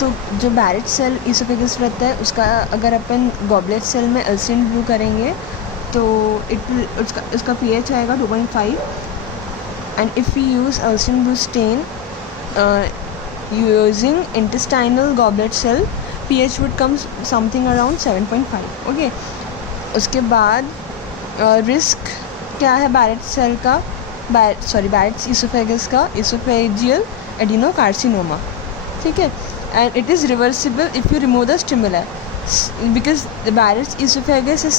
तो जो Barrett cell oesophagus रहता है उसका अगर अपन गॉबलेट सेल में अल्सिन ब्लू करेंगे तो उसका pH आएगा 2.5 and if we use alcian blue stain using intestinal goblet cell pH would come something around 7.5. Okay, उसके बाद रिस्क क्या है बैरेट सेल का, बैरेट इसोफेगस का, इसोफेजियल एडिनोकार्सिनोमा, ठीक है. And it is reversible if you remove the stimuli because the Barrett oesophagus is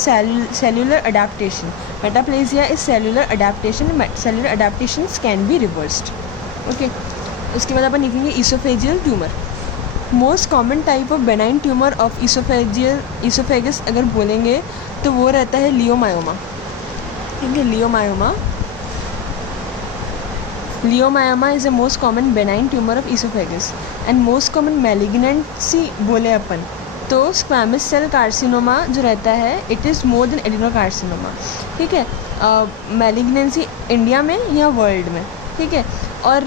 cellular adaptation. Metaplasia is cellular adaptation. Cellular adaptations can be reversed. Okay, उसके बाद अपन लिखेंगे oesophageal tumour. Most common type of benign tumour of oesophagus अगर बोलेंगे तो वो रहता है लियोमायोमा. ठीक है, leiomyoma is the most common benign tumour of oesophagus. And most common malignancy बोले अपन तो स्क्वैमस सेल कार्सिनोमा जो रहता है it is more than adenocarcinoma. ठीक है, मैलिग्नेंसी इंडिया में या वर्ल्ड में. ठीक है, और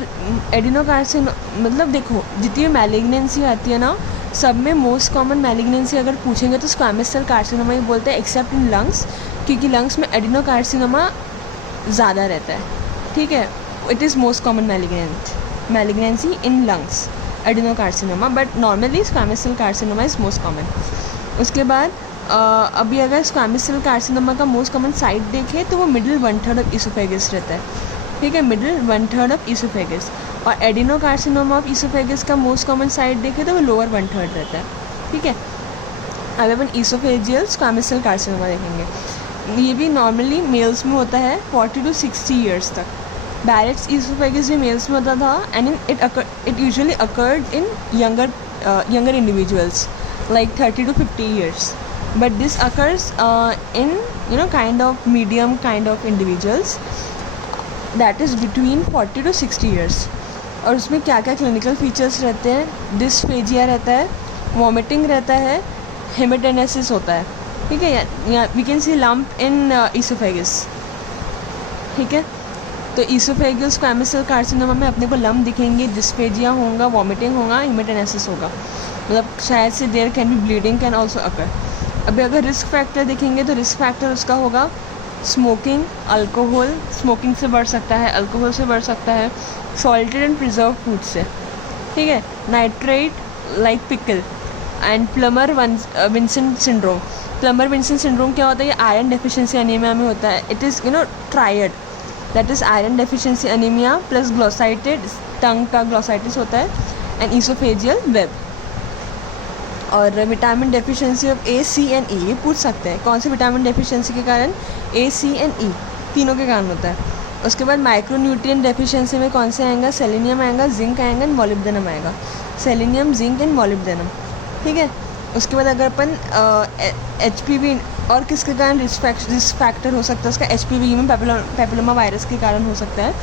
एडिनोकार्सिनो मतलब देखो जितनी भी मैलिग्नेंसी आती है ना सब में मोस्ट कॉमन मैलिग्नेंसी अगर पूछेंगे तो स्क्वैमस सेल कार्सिनोमा ही बोलते हैं एक्सेप्ट इन लंग्स, क्योंकि लंग्स में एडिनोकार्सिनोमा ज़्यादा रहता है. ठीक है, it is most common malignancy in lungs adenocarcinoma, but normally squamous cell carcinoma is most common. उसके बाद अभी अगर स्क्वैमस सेल कार्सिनोमा का मोस्ट कॉमन साइट देखें तो वो मिडिल 1/3 ऑफ इसोफेगस रहता है. ठीक है, मिडिल 1/3 ऑफ इसोफेगस. और एडिनोकार्सिनोमा ऑफ इसोफेगस का मोस्ट कॉमन साइट देखें तो वो लोअर 1/3 रहता है. ठीक है, अब अपन इसोफेजियल स्क्वैमस सेल कार्सिनोमा देखेंगे. ये भी नॉर्मली मेल्स में होता है 40 to 60 ईयर्स तक. बैरेट्स इसोफेगस भी मेल्स में होता था and it usually occurred in younger individuals like 30 to 50 years, but this occurs in kind of medium kind of individuals that is between 40 to 60 years. और उसमें क्या क्या क्लिनिकल फीचर्स रहते हैं, डिस्फेजिया रहता है, वॉमिटिंग रहता है, हेमेटेनेसिस होता है. ठीक है, या we can see lump in oesophagus. ठीक है, तो इसोफेगस स्क्वैमस सेल कार्सिनोमा में अपने को लम्प दिखेंगे, डिस्फेजिया होगा, वॉमिटिंग होगा, हेमेटेनेसिस होगा, मतलब शायद से there can be bleeding can also occur. अभी अगर रिस्क फैक्टर देखेंगे तो रिस्क फैक्टर उसका होगा स्मोकिंग, अल्कोहल, स्मोकिंग से बढ़ सकता है, अल्कोहल से बढ़ सकता है, सॉल्टेड एंड प्रिजर्व फूड से. ठीक है, nitrate like pickle and Plummer Vinson syndrome. Plummer Vinson syndrome क्या होता है, ये आयरन डेफिशिएंसी अनीमिया में होता है. It is triad, that is iron deficiency anaemia plus glossitis, tongue का ग्लोसाइटिस होता है, एंड इसोफेजियल वेब. और vitamin deficiency of A, C and E, ये पूछ सकते हैं कौन से विटामिन डेफिशिएंसी के कारण, A, C and E तीनों के कारण होता है. उसके बाद माइक्रोन्यूट्रिएंट डेफिशिएंसी में कौन से आएगा, सेलेनियम आएगा, जिंक आएगा, मॉलिब्डेनम आएगा. Selenium, zinc and molybdenum. ठीक है, उसके बाद अगर अपन HPV और किसके कारण रिस्क फैक्टर हो सकता है उसका, HPV ह्यूमन पैपिलोमा वायरस के कारण हो सकता है.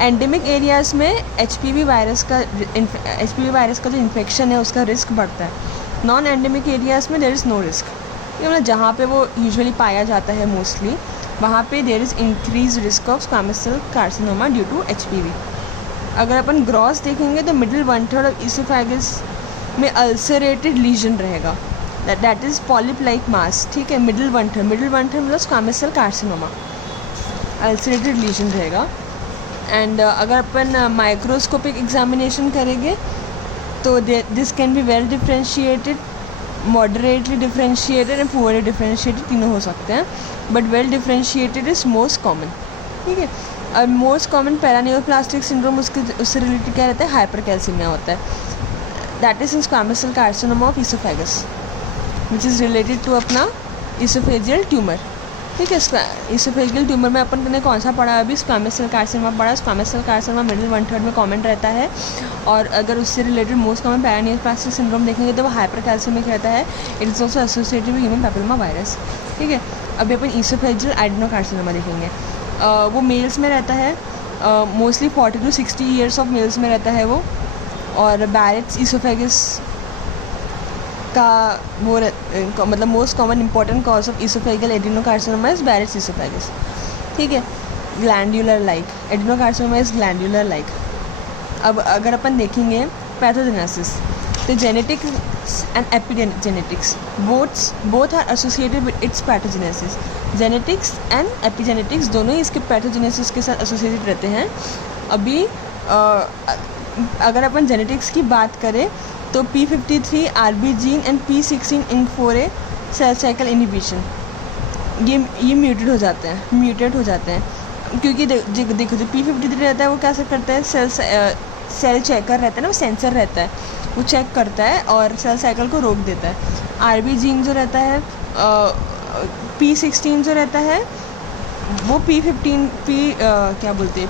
एंडेमिक एरियाज़ में HPV वायरस का जो इन्फेक्शन है उसका रिस्क बढ़ता है. नॉन एंडेमिक एरियाज़ में देयर इज़ नो रिस्क. मतलब जहाँ पे वो यूजुअली पाया जाता है मोस्टली वहाँ पे there is increase risk of squamous cell carcinoma due to HPV. अगर अपन ग्रॉस देखेंगे तो मिडिल 1/3 ऑफ इसोफेगस में अल्सरेटेड लीजन रहेगा, that is polyp like mass. ठीक है, मिडिल 1/3 मतलब squamous cell carcinoma, ulcerated lesion रहेगा. एंड अगर अपन माइक्रोस्कोपिक एग्जामिनेशन करेंगे तो this can be well differentiated, moderately differentiated and poorly differentiated, तीनों हो सकते हैं, but well differentiated is most common. ठीक है, और मोस्ट कॉमन पैरानियोप्लास्टिक सिंड्रोम उससे रिलेटेड क्या रहता है, हाइपरकैल्सीमिया होता है. That is in squamous cell carcinoma of oesophagus which is related to अपना इसोफेजियल ट्यूमर. ठीक है, इसोफेजियल ट्यूमर में अपन ने कौन सा पढ़ा अभी, स्क्वैमस सेल कार्सिनोमा पढ़ा. स्क्वैमस सेल कार्सिनोमा मिडिल 1/3 में कॉमन रहता है. और अगर उससे related most common paraneoplastic syndrome देखेंगे तो वो हाइपरकैल्सीमिक रहता है. It is also associated with human papilloma virus. ठीक है, अभी अपन इसोफेजियल एडिनोकार्सिनोमा देखेंगे. वो मेल्स में रहता है, mostly 40 to 60 years of males में रहता है वो. और बैरेट्स इसोफेगस का वो मतलब most common important cause of oesophageal adenocarcinoma is Barrett's oesophagus. ठीक है, glandular like, adenocarcinoma is glandular like. अब अगर अपन देखेंगे पैथोजेनेसिस. तो genetics and epigenetics both are associated with its pathogenesis. Genetics and epigenetics दोनों ही इसके पैथोजेनेसिस के साथ एसोसिएटेड रहते हैं. अभी अगर अपन जेनेटिक्स की बात करें तो P53 RB gene and P16 INK4A cell cycle inhibition ये म्यूटेट हो जाते हैं क्योंकि देखो जो P53 रहता है वो कैसे करता है, सेल चेकर रहता है ना, वो सेंसर रहता है, वो चेक करता है और सेल साइकिल को रोक देता है. RB जीन जो रहता है P16 जो रहता है वो क्या बोलते हैं,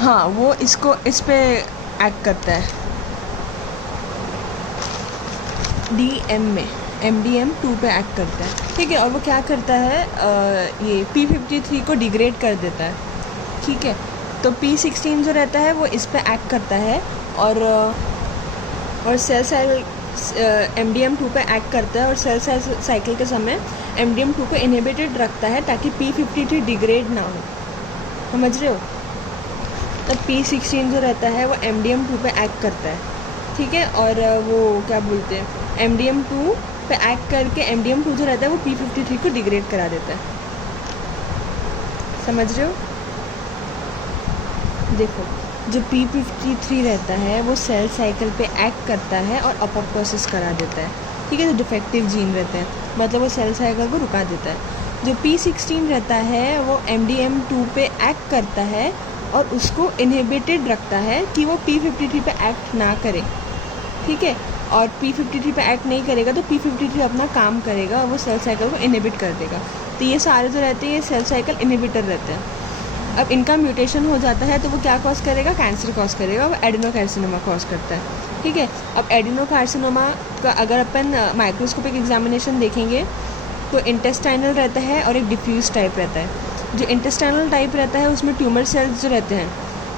हाँ वो इस पे एक्ट करता है MDM2 पे एक्ट करता है. ठीक है, और वो क्या करता है ये P53 को डिग्रेड कर देता है. ठीक है, तो P16 जो रहता है वो इस पे एक्ट करता है और सेल MDM2 पे एक्ट करता है और सेल साइकिल के समय MDM2 को इनहिबिटेड रखता है ताकि P53 डिग्रेड ना हो. समझ रहे हो? तब P16 जो रहता है वो MDM2 पे एक्ट करता है. ठीक है, और वो क्या बोलते हैं MDM2 पे एक्ट करके MDM2 जो रहता है वो P53 को डिग्रेड करा देता है. समझ रहे हो? देखो जो P53 रहता है वो सेल साइकिल पे एक्ट करता है और अपोप्टोसिस करा देता है. ठीक है, जो डिफेक्टिव जीन रहते हैं मतलब वो सेल साइकिल को रुका देता है. जो P16 रहता है वो MDM2 पे एक्ट करता है और उसको इनहिबिटेड रखता है कि वो P53 पे एक्ट ना करे. ठीक है, और P53 पे एक्ट नहीं करेगा तो P53 अपना काम करेगा और वो सेल साइकिल को इनहिबिट कर देगा. तो ये सारे जो रहते हैं ये सेल साइकिल इनहिबिटर रहते हैं. अब इनका म्यूटेशन हो जाता है तो वो क्या कॉज करेगा, कैंसर कॉज करेगा, वो एडिनोकार्सिनोमा कॉज करता है. ठीक है, अब एडिनोकार्सिनोमा का अगर अपन माइक्रोस्कोपिक एग्जामिनेशन देखेंगे तो इंटेस्टाइनल रहता है और एक डिफ्यूज टाइप रहता है. जो इंटेस्टाइनल टाइप रहता है उसमें ट्यूमर सेल्स जो रहते हैं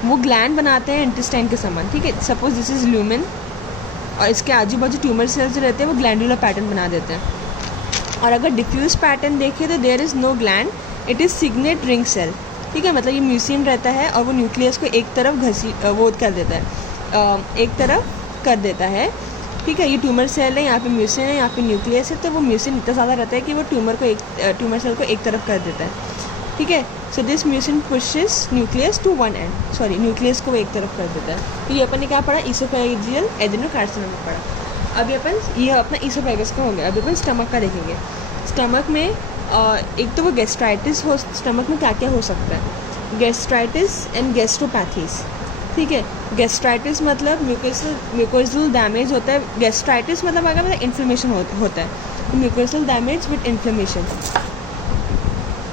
वो ग्लैंड बनाते हैं इंटेस्टाइन के समान. ठीक है, सपोज दिस इज़ ल्यूमेन और इसके आजू बाजू ट्यूमर सेल्स जो रहते हैं वो ग्लैंडुलर पैटर्न बना देते हैं. और अगर डिफ्यूज पैटर्न देखें तो there is no gland, it is signet ring cell. ठीक है, मतलब ये म्यूसियम रहता है और वो न्यूक्लियस को एक तरफ वो कर देता है, एक तरफ कर देता है. ठीक है, ये ट्यूमर सेल है, यहाँ पे म्यूसियम है, यहाँ पे न्यूक्लियस है. तो वो म्यूसियम इतना ज़्यादा रहता है कि वो ट्यूमर सेल को एक तरफ कर देता है. ठीक है, so this mucin pushes nucleus to one end, nucleus को एक तरफ कर देता है. तो ये अपन ने क्या पढ़ा, ईसोफेजियल एडेनोकार्सिनोमा पढ़ा. अभी अपन ये अपना ईसोफेगस का हो गया. अभी अपन स्टमक का देखेंगे. स्टमक में एक तो वो गैस्ट्राइटिस हो, स्टमक में क्या क्या हो सकता है, गैस्ट्राइटिस एंड गैस्ट्रोपैथीज. ठीक है, गैस्ट्राइटिस मतलब म्यूकोजल डैमेज होता है. गैस्ट्राइटिस मतलब अगर इन्फ्लेमेशन होता है, तो म्यूकोजल डैमेज विद इन्फ्लेमेशन.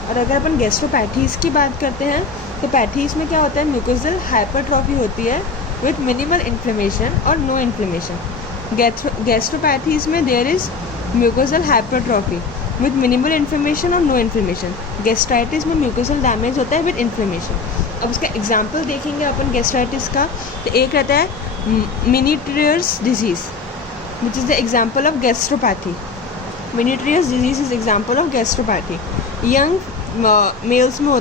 और अगर अपन गैस्ट्रोपैथीज की बात करते हैं तो पैथीज में क्या होता है, म्यूकोजल हाइपरट्रॉफी होती है विथ मिनिमल इन्फ्लेमेशन और नो इन्फ्लेमेशन. गैस्ट्रोपैथीज में there is mucosal hypertrophy with minimal inflammation और नो इन्फ्लेमेशन. गैस्ट्राइटिस में म्यूकोजल डैमेज होता है विद इन्फ्लेमेशन. अब उसका एग्जाम्पल देखेंगे अपन गैस्ट्राइटिस का. तो एक रहता है Menetrier's disease which is the example of gastropathy. Menetrier's disease is example of gastropathy. Young males में